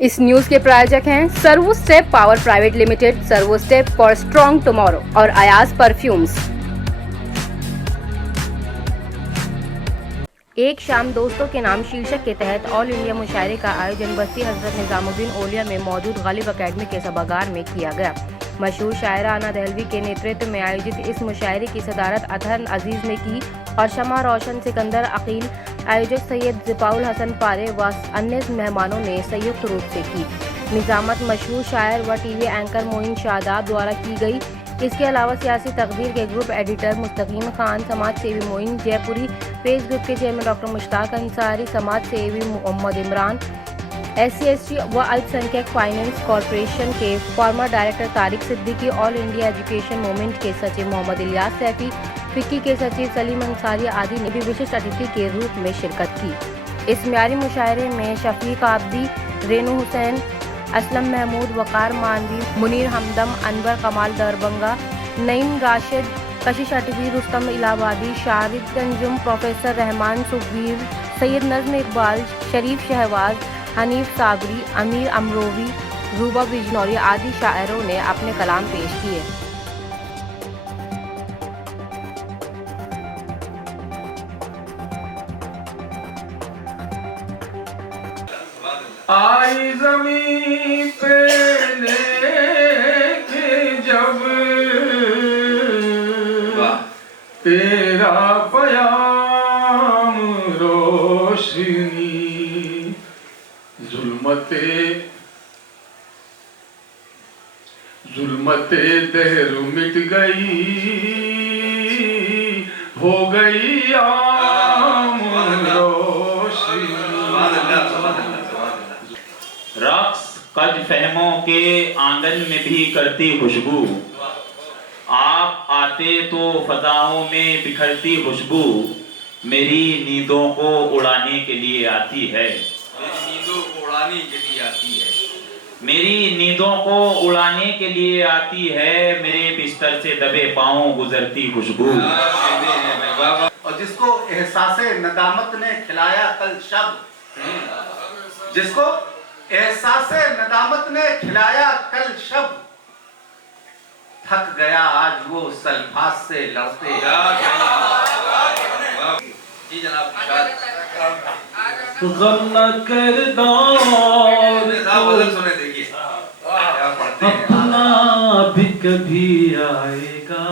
इस न्यूज के प्रायोजक हैं servo step power private limited, servo step for strong tomorrow और अयाज परफ्यूम्स। एक शाम दोस्तों के नाम शीर्षक के तहत ऑल इंडिया मुशायरे का आयोजन बस्ती हजरत निजामुद्दीन ओलिया में मौजूद गालिब अकेडमी के सभागार में किया गया। मशहूर शायरा आना दहलवी के नेतृत्व में आयोजित इस मुशायरे की सदारत अतहर अजीज ने की और शमा रोशन, सिकंदर अकील, आयोजक सैयद ज़िपाउल हसन पारे व अन्य मेहमानों ने संयुक्त रूप से की। निजामत मशहूर शायर व टीवी एंकर मोइन शादाब द्वारा की गई। इसके अलावा सियासी तकदीर के ग्रुप एडिटर मुस्तकीम खान, समाज सेवी मोइन जयपुरी, पेज ग्रुप के चेयरमैन डॉक्टर मुश्ताक अंसारी, समाज सेवी मोहम्मद इमरान, SC/ST व अल्पसंख्यक फाइनेंस कॉरपोरेशन के farmer director Tariq Siddiqui, all India education movement के सचिव मोहम्मद इलियास सैफी, फिक्की के सचिव सलीम अंसारी आदि ने भी विशिष्ट अतिथि के रूप में शिरकत की। इस म्यारी मुशायरे में शफीक आबदी, रेनू हुसैन, असलम महमूद, वकार मानवी, मुनीर हमदम, अनवर कमाल दरबंगा, नईम राशिद, कशिश अटवी, रुस्तम इलाहाबादी, शारिद अंजुम, प्रोफेसर रहमान सुखबीर, सैयद नज़्म इकबाल, शरीफ शहबाज, हनीफ साबरी, अमीर अमरोवी, रूबा बिजनौरी आदि शायरों ने अपने कलाम पेश किए। आई ज़मीं पे लेके जब तेरा पयाम रोशनी, जुल्मते दहर मिट गई, हो गई आम रोशनी। रक्स कज फहमों के आंगन में भी करती खुशबू, आप आते तो फजाओं में बिखरती खुशबू, मेरी नींदों को उड़ाने के लिए आती है, मेरी नींदों को उड़ाने के लिए आती है, मेरी नींदों को उड़ाने के लिए आती है, मेरे बिस्तर से दबे पांव गुजरती खुशबू। और जिसको एहसासे नदामत ने खिलाया कल शब, जिसको एहसासे नदामत ने खिलाया कल शब, थक गया आज वो सल्फास से लड़ते। जी जनाब, गम न कर दौर सुने देखिए क्या पढ़ते हैं। अपना भी कभी आएगा,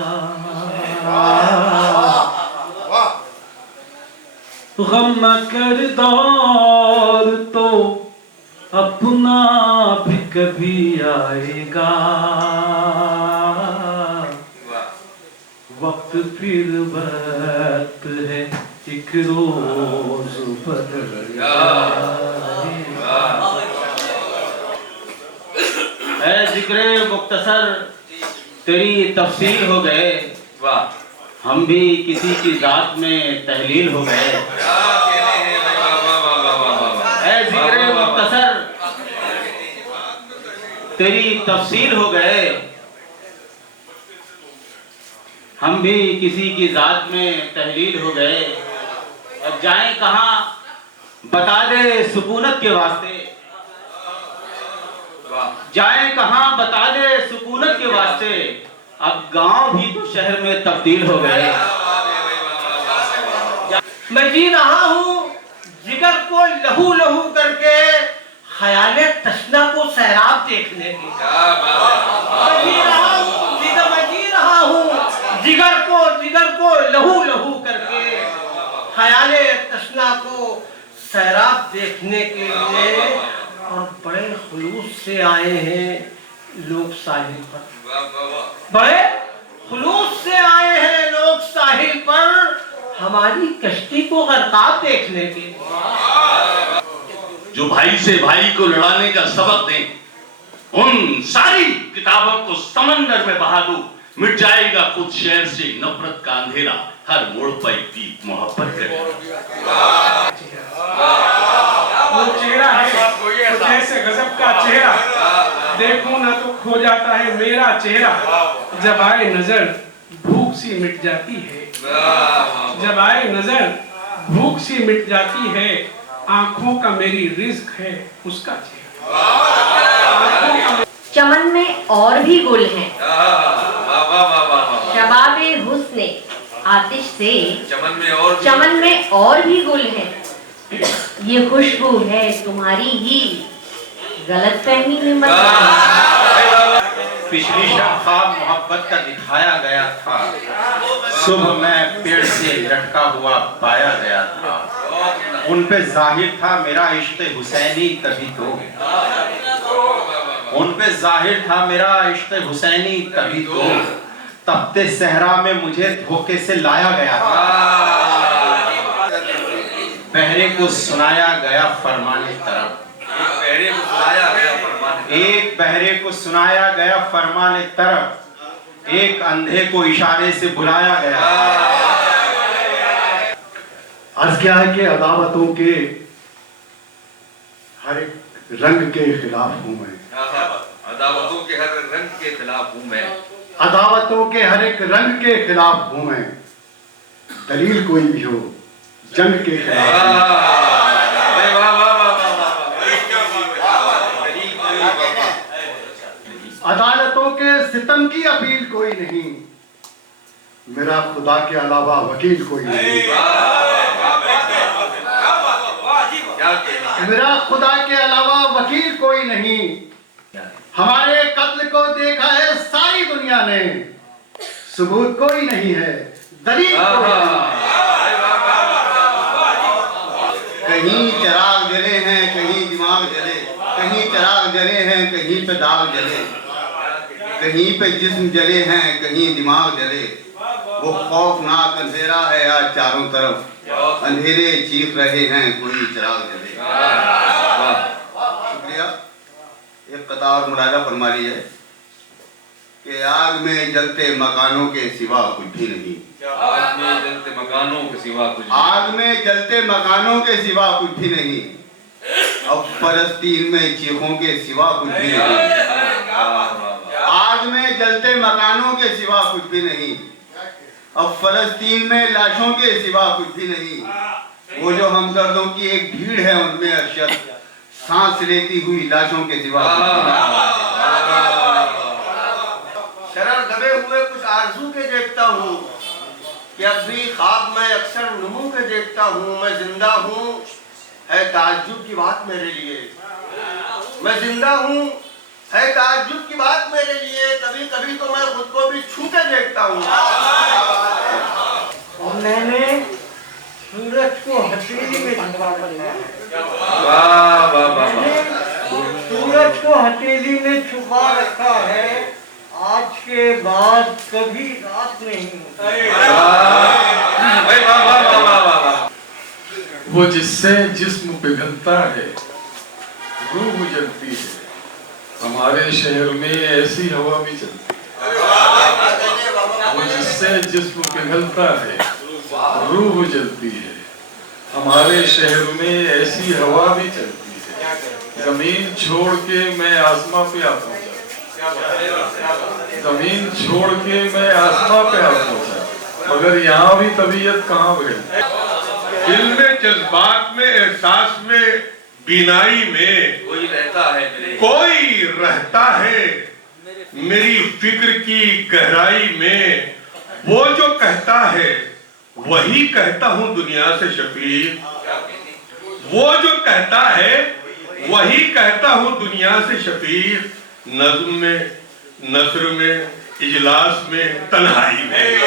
गम न कर दौर तो अपना भी कभी आएगा, वक्त फिर वक्त है एक रोज बदल ऐ जिक्रे मुख्तसर तेरी तफसील हो गए, वाह हम भी किसी की जात में तहलील हो गए। ऐ जिक्रे मुख्तसर तेरी तफसील हो गए, हम भी किसी की जात में तहलील हो गए। अब जाएं कहाँ बता दे सुकूनत के वास्ते, जाएं कहाँ बता दे सुकूनत के वास्ते, अब गांव भी तो शहर में तब्दील हो गए। मैं जी रहा हूँ जिगर को लहू लहू करके, ख्याले तशना को सैराब देखने की। मैं जी रहा हूँ जिगर को लहू लहू करके, ख्याले तशना को सैराब देखने के लिए, और बड़े खुलूस से आए हैं लोग साहिल पर, बड़े खुलूस से आए हैं लोग साहिल पर, हमारी कश्ती को गरकाब देखने के लिए। जो भाई से भाई को लड़ाने का सबक दें, उन सारी किताबों को समंदर में बहा दो, मिट जाएगा खुद शहर से नफरत का अंधेरा, हर मोड़ पर एक दीप मोहब्बत करे। वो चेहरा है तो जैसे गजब का चेहरा, देखो ना तो खो जाता है मेरा चेहरा, जब आए नजर भूख सी मिट जाती है, जब आए नजर भूख सी मिट जाती है, आंखों का मेरी रिज्क है उसका चेहरा। चमन में और भी गुल हैं, शबाबे हुस्ने आतिश से चमन में और भी गुल हैं। ये खुशबू है तुम्हारी ही, गलतफहमी में मत। पिछली शब ख्वाब मोहब्बत का दिखाया गया था, सुबह में पेड़ से लटका हुआ पाया गया था। उन पे जाहिर था मेरा इश्क हुसैनी, तभी तो उन पे जाहिर था मेरा इश्क हुसैनी, तभी तो तपते सहरा में मुझे धोखे से लाया गया था। बहरे को सुनाया गया फरमाने तरफ, एक बहरे को सुनाया गया फरमाने तरफ, एक अंधे को इशारे से बुलाया गया। अर्ज क्या है कि अदावतों के हर एक रंग के खिलाफ हूँ मैं, अदावतों के हर रंग के खिलाफ हूँ मैं, अदावतों के हर एक रंग के खिलाफ हूँ मैं। दलील कोई भी हो जंग के खिलाफ। अदालतों के सितम की अपील कोई नहीं, मेरा खुदा के अलावा वकील कोई नहीं। मेरा खुदा के अलावा वकील कोई नहीं। हमारे कत्ल को देखा है सारी दुनिया ने, सबूत कोई नहीं है, दलील कोई नहीं। कहीं चिराग जले हैं, कहीं दिमाग जले, कहीं चिराग जले हैं, कहीं पे दाग जले, कहीं पे जिस्म जले हैं, कहीं दिमाग जले। वो खौफनाक अंधेरा है आज चारों तरफ, अंधेरे चीख रहे हैं, कोई चिराग जले। शुक्रिया। एक कता और मुलाजा फरमा ली है कि आग में जलते मकानों के सिवा कुछ भी नहीं, आग में जलते मकानों के सिवा कुछ नहीं, आग में जलते मकानों के सिवा कुछ भी नहीं, अब फलस्तीन में चीखों के सिवा कुछ भी नहीं। आग में जलते मकानों के सिवा कुछ भी नहीं, अब फलस्तीन में लाशों के सिवा कुछ भी नहीं। वो जो हमदर्दों की एक भीड़ है उनमें अरशद सांस लेती हुई लाशों के सिवा कुछ भी नहीं। शरर दबे हुए कुछ आरज़ू के देखता हूँ कि अब भी ख्वाब में अक्सर नुमू के देखता हूँ। मैं जिंदा हूँ है ताज्जुब की बात मेरे लिए, मैं जिंदा हूँ है ताज्जुब की बात मेरे लिए। कभी कभी तो मैं खुद को भी छू के देखता हूँ। और मैंने सूरज को हथेली में छुपा रखा है, सूरज को हथेली में छुपा रखा है। आज के बाद कभी रात नहीं होती। वो जिससे जिस्म पिघलता है, रूह जलती है। हमारे शहर में ऐसी हवा भी चलती है। वो जिससे जिस्म पिघलता है, रूह जलती है। हमारे शहर में ऐसी हवा भी चलती है। जमीन छोड़ के मैं आसमां पे आ पहुंचा, जमीन छोड़ के मैं आसमां पे आ पहुंचा, मगर यहाँ भी तबीयत कहाँ गई। दिल में, जज्बात में, एहसास में, बीनाई में कोई रहता है मेरे, कोई रहता है मेरी फिक्र की गहराई में। वो जो कहता है वही कहता हूँ दुनिया से शफीक, वो जो कहता है वही कहता हूँ दुनिया से शफीक। नज़्म में, नस्र में, इजलास में, तन्हाई में।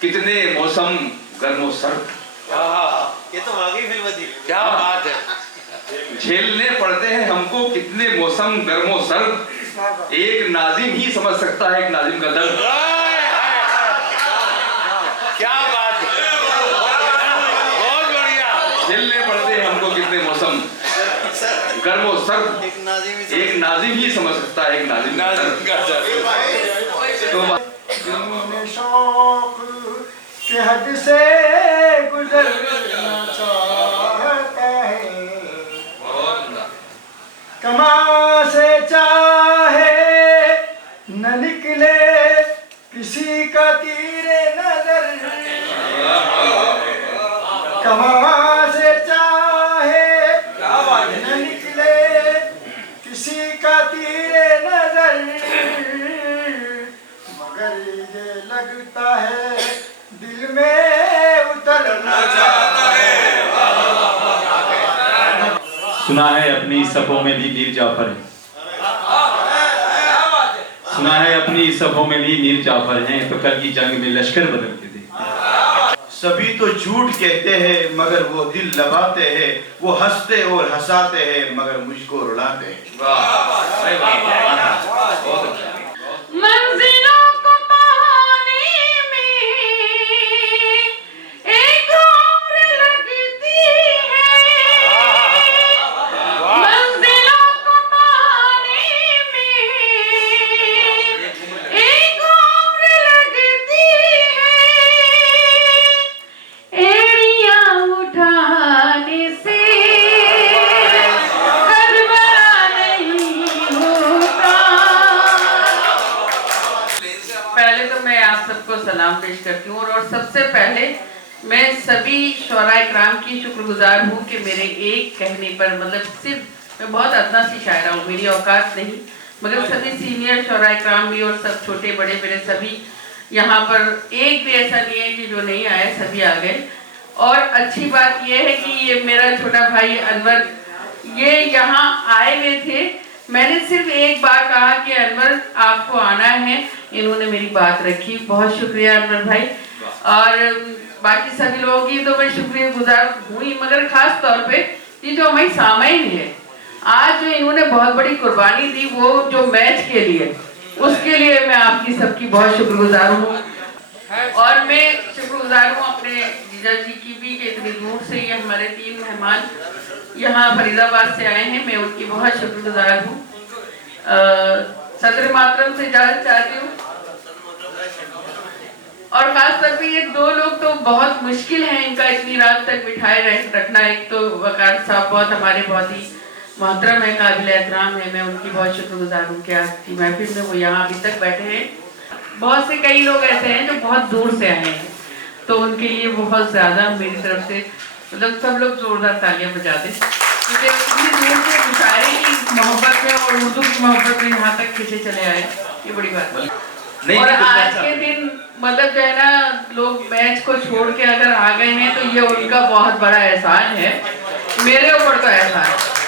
कितने मौसम गर्मो सर्द, ये तो वाकई फिल्म थी। क्या बात है। झेलने पड़ते हैं हमको कितने मौसम गर्मो सर्द, एक नाजिम ही समझ सकता है एक नाजिम का दर्द। क्या बात है, बहुत बढ़िया। झेलने पड़ते हैं हमको कितने मौसम गर्मो सर्द, एक नाजिम ही समझ सकता है एक नाजिम का दर्द। शौक के हद से गुजरना चाहता है, कमा से चाहे न निकले किसी का तीरे नजर, कमा से चाहे सुना है अपनी सफों में भी मीर जाफर है, सुना है अपनी सफों में भी मीर जाफर हैं, तो कल की जंग में लश्कर बदलते थे। सभी तो झूठ कहते हैं मगर वो दिल लगाते हैं, वो हंसते और हंसाते हैं मगर मुझको रुलाते हैं। मंजिलों को पाने में एक उम्र लगती है, मंजिलों को पाने में एक उम्र लगती है, एड़ियां उठाने से गड़बड़ा नहीं होता। पहले तो मैं आप सबको सलाम पेश करती हूँ और सबसे पहले मैं सभी शोराए किराम की शुक्रगुजार हूँ कि मेरे एक कहने पर, मतलब सिर्फ मैं बहुत अदना सी शायरा हूँ, मेरी औकात नहीं, मगर सभी सीनियर शोराए किराम भी और सब छोटे बड़े मेरे सभी यहाँ पर एक भी ऐसा नहीं है कि जो नहीं आए, सभी आ गए। और अच्छी बात यह है कि ये मेरा छोटा भाई अनवर ये यहाँ आए हुए थे, मैंने सिर्फ एक बार कहा कि अनवर आपको आना है, इन्होंने मेरी बात रखी, बहुत शुक्रिया अनवर भाई। और बाकी सभी लोगों की तो मैं शुक्रिया गुजार हुई, मगर खास तौर पे ये जो हमारी सामाइन है, आज जो इन्होंने बहुत बड़ी कुर्बानी दी वो जो मैच के लिए, उसके लिए मैं आपकी सबकी बहुत शुक्रगुजार हूँ। और मैं शुक्रगुजार हूँ अपने जीजा जी की भी कि इतनी दूर से ये हमारे 3 मेहमान यहाँ फरीदाबाद से आए हैं, मैं उनकी बहुत शुक्रगुजार हूँ। सदर मातरम से इजाजत चाहती हूँ। और खास तौर पे ये 2 लोग तो बहुत मुश्किल है इनका इतनी रात तक बिठाए रखना। एक तो वकार साहब बहुत हमारे बहुत ही मोहतरम है, काबिल एहतराम है, मैं उनकी बहुत शुक्रगुजार हूँ कि आज की महफिल में वो यहाँ अभी तक बैठे हैं। बहुत से कई लोग ऐसे हैं जो बहुत दूर से आए हैं, तो उनके लिए बहुत ज़्यादा मेरी तरफ से मतलब सब लोग जोरदार तालियां बजा दें, क्योंकि इतनी दूर से मुशायरे की मोहब्बत में और उर्दू की मोहब्बत में यहाँ तक खींचे चले आए, ये बड़ी बात है। और आज के दिन मतलब जो है ना, लोग मैच को छोड़ के अगर आ गए हैं तो ये उनका बहुत बड़ा एहसान है, मेरे ऊपर तो एहसान है।